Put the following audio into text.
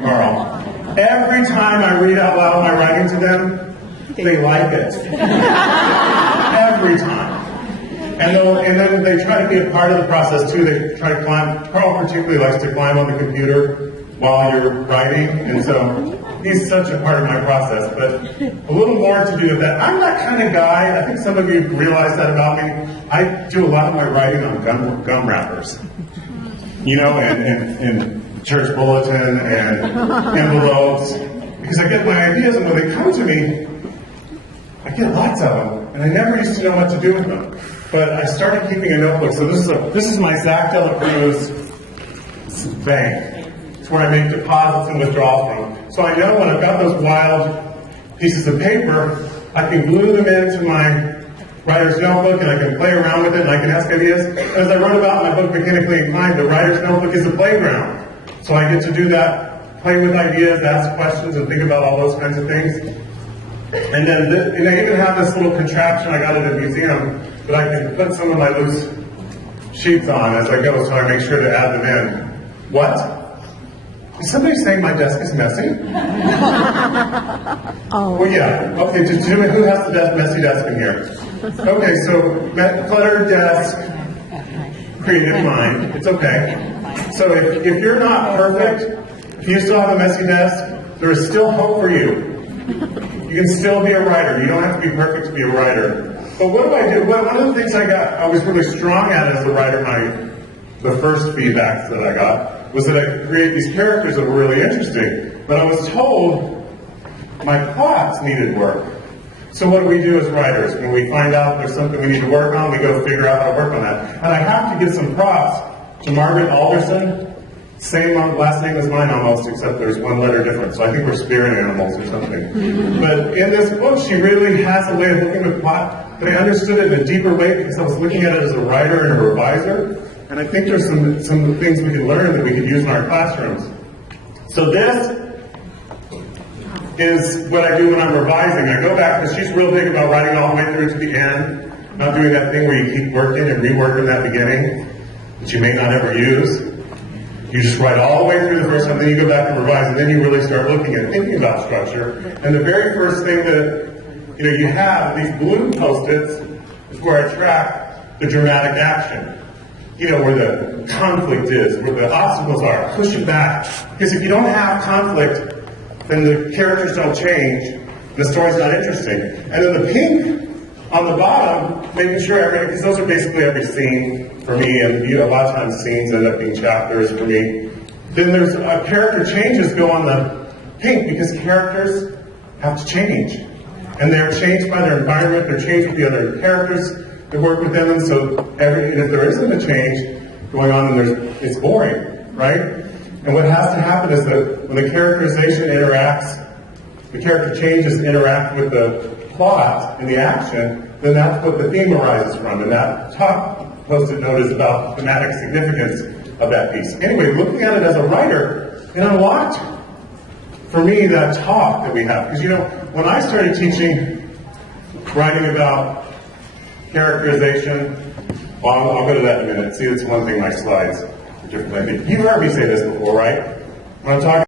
Carl. Every time I read out loud my writing to them, they like it. Every time. And then they try to be a part of the process too. They try to climb. Carl particularly likes to climb on the computer while you're writing, and so he's such a part of my process. But a little more to do with that. I'm that kind of guy. I think some of you realize that about me. I do a lot of my writing on gum wrappers, you know, and church bulletin and envelopes, because I get my ideas, and when they come to me, I get lots of them, and I never used to know what to do with them. But I started keeping a notebook. So this is my Zach De La Cruz bank. It's where I make deposits and withdrawals from. So I know when I've got those wild pieces of paper, I can glue them into my writer's notebook, and I can play around with it, and I can ask ideas. As I wrote about in my book, Mechanically Inclined, the writer's notebook is a playground. So I get to do that, play with ideas, ask questions, and think about all those kinds of things. And then I even have this little contraption I got at a museum that I can put some of my loose sheets on as I go, so I make sure to add them in. What? Is somebody saying my desk is messy? Oh. Well, yeah. Okay, just who has the messy desk in here? Okay, so cluttered desk, creative mind. It's okay. So if you're not perfect, if you still have a messy desk, there is still hope for you. You can still be a writer. You don't have to be perfect to be a writer. But what do I do? Well, one of the things I was really strong at as a writer, the first feedbacks that I got, was that I could create these characters that were really interesting. But I was told my plots needed work. So what do we do as writers? When we find out there's something we need to work on, we go figure out how to work on that. And I have to give some props to Margaret Alderson. Same last name as mine almost, except there's one letter different. So I think we're spirit animals or something. But in this book, she really has a way of looking at plot, but I understood it in a deeper way because I was looking at it as a writer and a reviser. And I think there's some things we can learn that we can use in our classrooms. So this is what I do when I'm revising. I go back, because she's real big about writing all the way through to the end, not doing that thing where you keep working and reworking that beginning that you may not ever use. You just write all the way through the first time, then you go back and revise, and then you really start looking and thinking about structure. And the very first thing that you have, these blue post-its, is where I track the dramatic action. Where the conflict is, where the obstacles are, push it back. Because if you don't have conflict, then the characters don't change, and the story's not interesting. And then the pink on the bottom, making sure because those are basically every scene for me, and a lot of times scenes end up being chapters for me. Then there's character changes go on the pink, because characters have to change. And they're changed by their environment, they're changed with the other characters that work within them, so and if there isn't a change going on, then it's boring, right? And what has to happen is that when the characterization interacts, the character changes interact with the plot and the action, then that's what the theme arises from, and that top post-it note is about the thematic significance of that piece. Anyway, looking at it as a writer, it unlocked for me that talk that we have. Because when I started teaching, writing about characterization, well, I'll go to that in a minute. See, that's one thing my slides are different. You've heard me say this before, right? When I'm talking